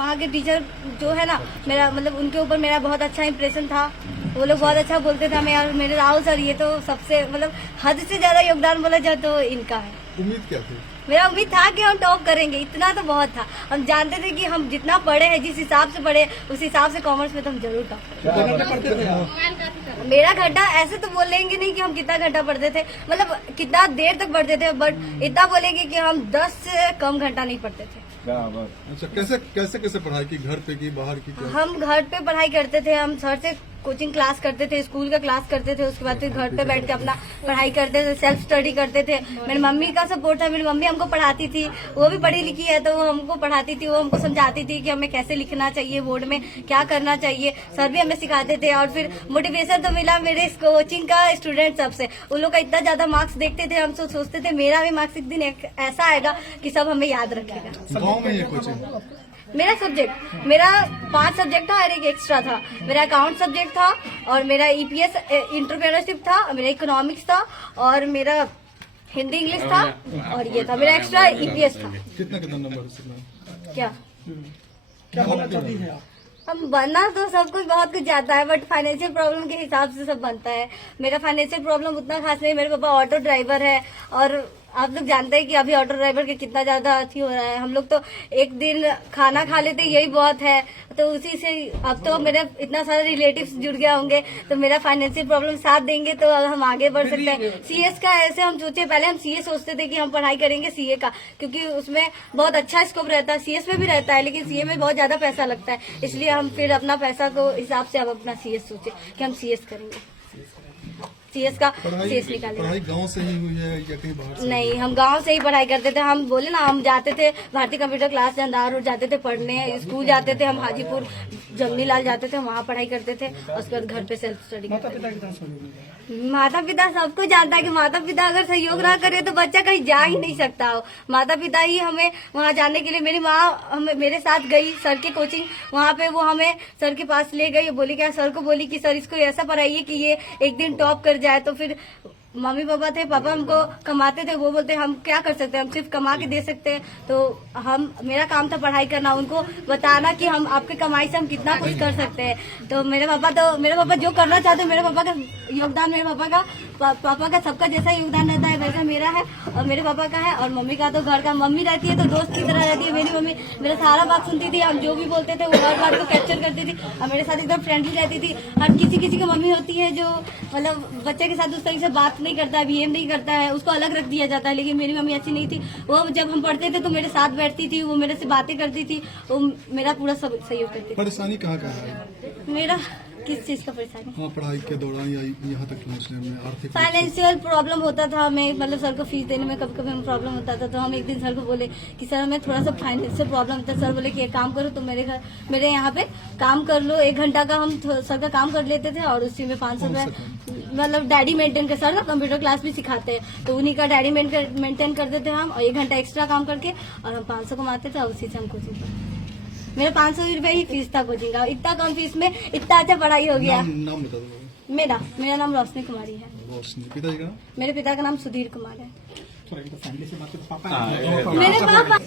वहाँ के टीचर जो है ना, मेरा मतलब उनके ऊपर मेरा बहुत अच्छा इंप्रेशन था। वो लोग बहुत अच्छा बोलते थे हमें, यार मेरे राहुल सर ये तो सबसे मतलब हद से ज्यादा योगदान बोला जाए तो इनका है। उम्मीद क्या थी? मेरा उम्मीद था कि हम टॉप करेंगे, इतना तो बहुत था। हम जानते थे कि हम जितना पढ़े हैं, जिस हिसाब से पढ़े उस हिसाब से कॉमर्स में तो हम जरूर टॉप। मेरा घंटा ऐसे तो बोलेंगे नहीं कि हम कितना घंटा पढ़ते थे, मतलब कितना देर तक पढ़ते थे, बट इतना बोलेंगे कि हम 10 से कम घंटा नहीं पढ़ते थे। अच्छा, कैसे पढ़ाई की, घर पे की बाहर की? हम घर पे पढ़ाई करते थे, हम सर से कोचिंग क्लास करते थे, स्कूल का क्लास करते थे, उसके बाद फिर घर पे बैठ के अपना पढ़ाई करते थे, सेल्फ स्टडी करते थे। मेरी मम्मी का सपोर्ट था, मेरी मम्मी हमको पढ़ाती थी, वो भी पढ़ी लिखी है तो वो हमको पढ़ाती थी, वो हमको समझाती थी कि हमें कैसे लिखना चाहिए, बोर्ड में क्या करना चाहिए, सर भी हमें सिखाते थे। और फिर मोटिवेशन तो मिला मेरे इस कोचिंग का स्टूडेंट सबसे, उन लोग का इतना ज्यादा मार्क्स देखते थे, हम सोचते थे मेरा भी मार्क्स एक दिन ऐसा आएगा कि सब हमें याद रखेगा। गाँव में ये कोचिंग? मेरा सब्जेक्ट, मेरा 5 सब्जेक्ट था और एक एक्स्ट्रा था। मेरा अकाउंट सब्जेक्ट था और मेरा ईपीएस एंटरप्रेन्योरशिप था, मेरा इकोनॉमिक्स था और मेरा हिंदी इंग्लिश था और ये था मेरा एक्स्ट्रा ईपीएस था। कितना नंबर? क्या बनना चाहती है आप? हम बनना तो सब कुछ बहुत कुछ जाता है, बट फाइनेंशियल प्रॉब्लम के हिसाब से सब बनता है। मेरा फाइनेंशियल प्रॉब्लम उतना खास नहीं, मेरे पापा ऑटो ड्राइवर है और आप लोग जानते हैं कि अभी ऑटो ड्राइवर के कितना ज्यादा अथी हो रहा है। हम लोग तो एक दिन खाना खा लेते यही बहुत है, तो उसी से अब तो मेरे इतना सारे रिलेटिव्स जुड़ गए होंगे, तो मेरा फाइनेंशियल प्रॉब्लम साथ देंगे तो हम आगे बढ़ सकते हैं। सीएस का ऐसे हम सोचे, पहले हम सीए सोचते थे कि हम पढ़ाई करेंगे सीए का, क्योंकि उसमें बहुत अच्छा स्कोप रहता है, सीएस में भी रहता है लेकिन सीए में बहुत ज्यादा पैसा लगता है, इसलिए हम फिर अपना पैसा को हिसाब से अब अपना सीएस सोचे कि हम सीएस करेंगे, सीएस का सीएस निकालेंगे। पढ़ाई गांव से ही हुई है या कहीं बाहर से? नहीं, हम गांव से ही पढ़ाई करते थे। हम बोले ना, हम जाते थे भारतीय कंप्यूटर क्लास अंधार रोड जाते थे पढ़ने, स्कूल जाते थे, हम हाजीपुर जमनी लाल जाते थे, वहाँ पढ़ाई करते थे, उसके बाद घर पे सेल्फ स्टडी करते थे। माता पिता सबको जानता है कि माता पिता अगर सहयोग ना करे तो बच्चा कहीं जा ही नहीं सकता हो। माता पिता ही हमें वहाँ जाने के लिए, मेरी माँ मेरे साथ गई सर के कोचिंग, वहाँ पे वो हमें सर के पास ले गई, बोली क्या, सर को बोली कि सर इसको ऐसा पढ़ाइए कि ये एक दिन टॉप कर जाए। तो फिर मम्मी पापा थे, पापा हमको कमाते थे, वो बोलते हम क्या कर सकते हैं, हम सिर्फ कमा के दे सकते हैं। तो हम, मेरा काम था पढ़ाई करना, उनको बताना कि हम आपके कमाई से हम कितना कुछ कर सकते हैं। तो मेरे पापा जो करना चाहते, मेरे पापा का योगदान, मेरे पापा का सबका जैसा योगदान रहता है वैसा मेरा है और मेरे पापा का है। और मम्मी का तो घर का, मम्मी रहती है तो दोस्त की तरह रहती है। मेरी मम्मी मेरा सारा बात सुनती थी, हम जो भी बोलते थे वो हर बात को कैप्चर करती थी और मेरे साथ एकदम फ्रेंडली रहती थी। हर किसी की मम्मी होती है जो मतलब बच्चे के साथ उस तरीके से बात नहीं करता है, बिहेव नहीं करता है, उसको अलग रख दिया जाता है, लेकिन मेरी मम्मी ऐसी नहीं थी। वो जब हम पढ़ते थे तो मेरे साथ बैठती थी, वो मेरे से बातें करती थी, वो मेरा पूरा सहयोग करती थी। परेशानी कहाँ है? मेरा किस चीज का परेशानी? हाँ, पढ़ाई के दौरान या यहाँ तक पहुँचने में आर्थिक फाइनेंशियल प्रॉब्लम होता था हमें, मतलब सर को फीस देने में कभी कभी हमें प्रॉब्लम होता था। तो हम एक दिन सर को बोले कि सर हमें थोड़ा सा फाइनेंशियल प्रॉब्लम होता है। सर बोले कि एक काम करो, तो मेरे यहाँ पे काम कर लो, 1 घंटा का हम सर का काम कर लेते थे और उसी में 500 रुपये मतलब डायरी मेंटेन कर, सर ना कंप्यूटर क्लास भी सिखाते हैं तो उन्हीं का डायरी मेंटेन करते थे हम, और 1 घंटा एक्स्ट्रा काम करके और हम 500 कमाते थे और उसी से हम कोचिंग। मेरा 500 रुपये ही फीस था कोचिंग का, इतना कम फीस में इतना अच्छा पढ़ाई हो गया। नाम बता दो। मेरा नाम रोशनी कुमारी है। रोशनी। पिताजी का? मेरे पिता का नाम सुधीर कुमार है। हाँ, मेरे पापा